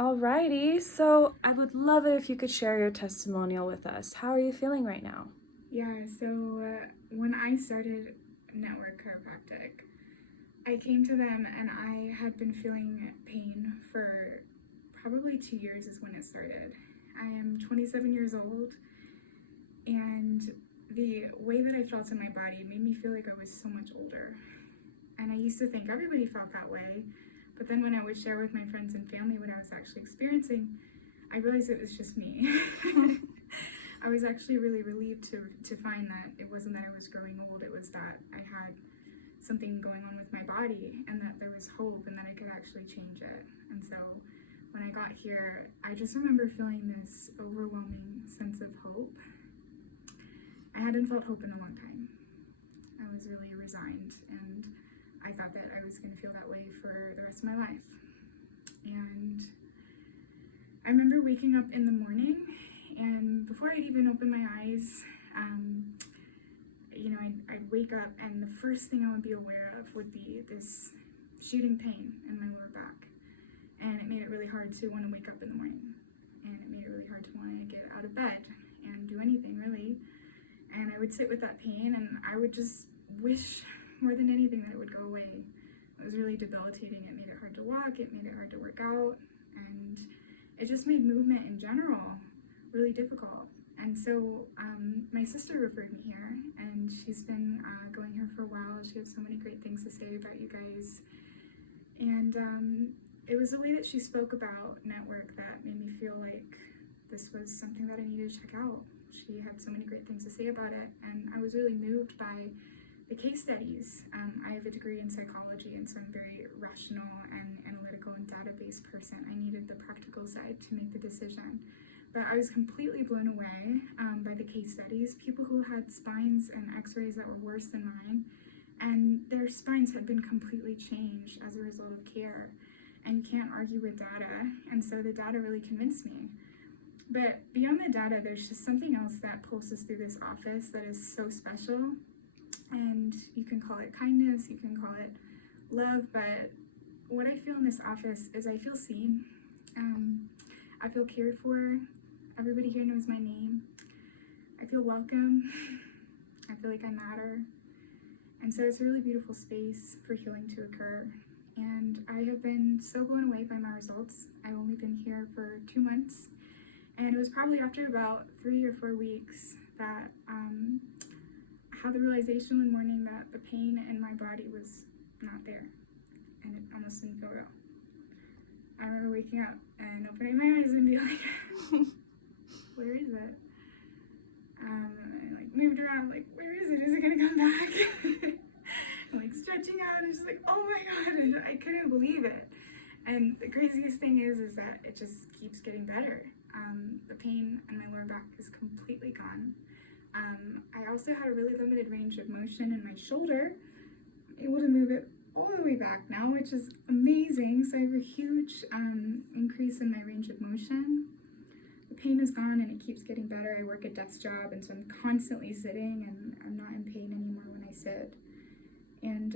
Alrighty, so I would love it if you could share your testimonial with us. How are you feeling right now? Yeah, so when I started network chiropractic, I came to them and I had been feeling pain for probably 2 years is when it started. I am 27 years old, and the way that I felt in my body made me feel like I was so much older. And I used to think everybody felt that way, but then when I would share with my friends and family what I was actually experiencing, I realized it was just me. I was actually really relieved to find that it wasn't that I was growing old, it was that I had something going on with my body and that there was hope and that I could actually change it. And so when I got here, I just remember feeling this overwhelming sense of hope. I hadn't felt hope in a long time. I was really resigned, and I thought that I was going to feel that way for the rest of my life. And I remember waking up in the morning, and before I'd even open my eyes, I'd wake up, and the first thing I would be aware of would be this shooting pain in my lower back. And it made it really hard to want to wake up in the morning. And it made it really hard to want to get out of bed and do anything, really. And I would sit with that pain, and I would just wish more than anything that it would go away. It was really debilitating. It made it hard to walk, it made it hard to work out, and it just made movement in general really difficult. And so my sister referred me here, and she's been going here for a while. She has so many great things to say about you guys. And it was the way that she spoke about network that made me feel like this was something that I needed to check out. She had so many great things to say about it, and I was really moved by the case studies. I have a degree in psychology, and so I'm very rational and analytical and database person. I needed the practical side to make the decision. But I was completely blown away by the case studies. People who had spines and x-rays that were worse than mine, and their spines had been completely changed as a result of care. And you can't argue with data, and so the data really convinced me. But beyond the data, there's just something else that pulses through this office that is so special. And you can call it kindness, you can call it love, but what I feel in this office is I feel seen. I feel cared for. Everybody here knows my name. I feel welcome. I feel like I matter. And so it's a really beautiful space for healing to occur. And I have been so blown away by my results. I've only been here for 2 months. And it was probably after about 3 or 4 weeks that I had the realization one morning that the pain in my body was not there. And it almost didn't feel real. I remember waking up and opening my eyes and being like, where is it? I moved around, where is it? Is it gonna come back? And stretching out, and just oh my God, and I couldn't believe it. And the craziest thing is that it just keeps getting better. The pain in my lower back is completely gone. I also had a really limited range of motion in my shoulder. I'm able to move it all the way back now, which is amazing. So I have a huge increase in my range of motion. The pain is gone and it keeps getting better. I work a desk job, and so I'm constantly sitting, and I'm not in pain anymore when I sit. And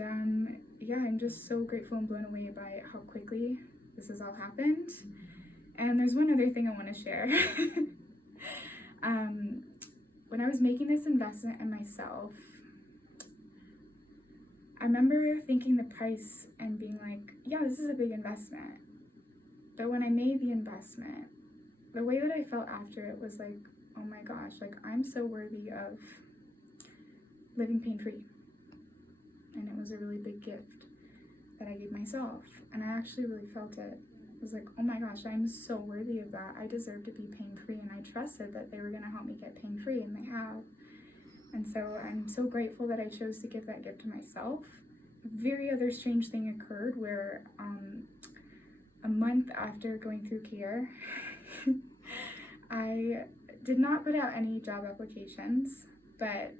yeah, I'm just so grateful and blown away by how quickly this has all happened. And there's one other thing I want to share. When I was making this investment in myself, I remember thinking the price and being like, yeah, this is a big investment. But when I made the investment, the way that I felt after it was like, oh my gosh, I'm so worthy of living pain-free. And it was a really big gift that I gave myself. And I actually really felt it. It was like, oh my gosh, I'm so worthy of that. I deserve to be pain-free, and I trusted that they were gonna help me get pain-free, and they have. And so I'm so grateful that I chose to give that gift to myself. A very other strange thing occurred where a month after going through care, I did not put out any job applications, but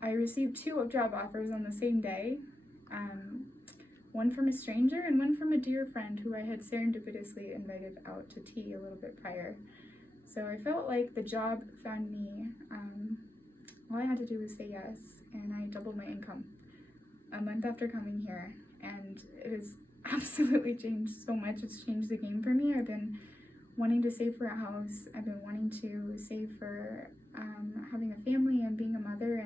I received 2 job offers on the same day. One from a stranger and one from a dear friend who I had serendipitously invited out to tea a little bit prior. So I felt like the job found me. All I had to do was say yes, and I doubled my income a month after coming here, and it is absolutely changed so much. It's changed the game for me. I've been wanting to save for a house. I've been wanting to save for having a family and being a mother.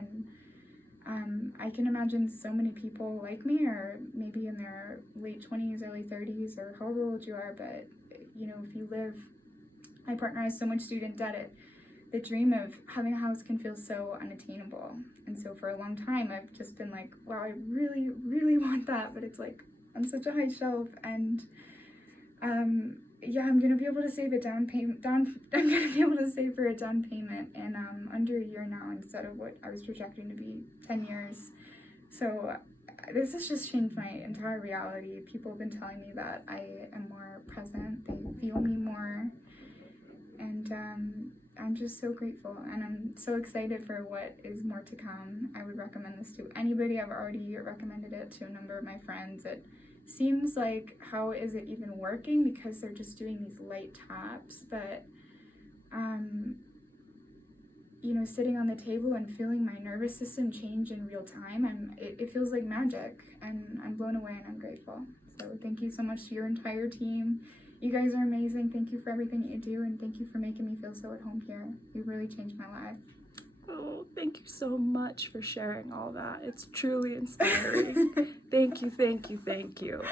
And I can imagine so many people like me, or maybe in their late 20s, early 30s, or however old you are. But, you know, if you live, my partner has so much student debt, the dream of having a house can feel so unattainable. And so for a long time, I've just been like, wow, I really, really want that. But it's like on such a high shelf. And yeah, I'm gonna be able to save a down payment. I'm gonna be able to save for a down payment in under a year now, instead of what I was projecting to be 10 years. So this has just changed my entire reality. People have been telling me that I am more present. They feel me more, and I'm just so grateful, and I'm so excited for what is more to come. I would recommend this to anybody. I've already recommended it to a number of my friends. It seems like, how is it even working, because they're just doing these light taps, but you know, sitting on the table and feeling my nervous system change in real time, it feels like magic, and I'm blown away, and I'm grateful. So thank you so much to your entire team. You guys are amazing. Thank you for everything that you do, and thank you for making me feel so at home here. You've really changed my life. Oh, thank you so much for sharing all that. It's truly inspiring. Thank you, thank you, thank you.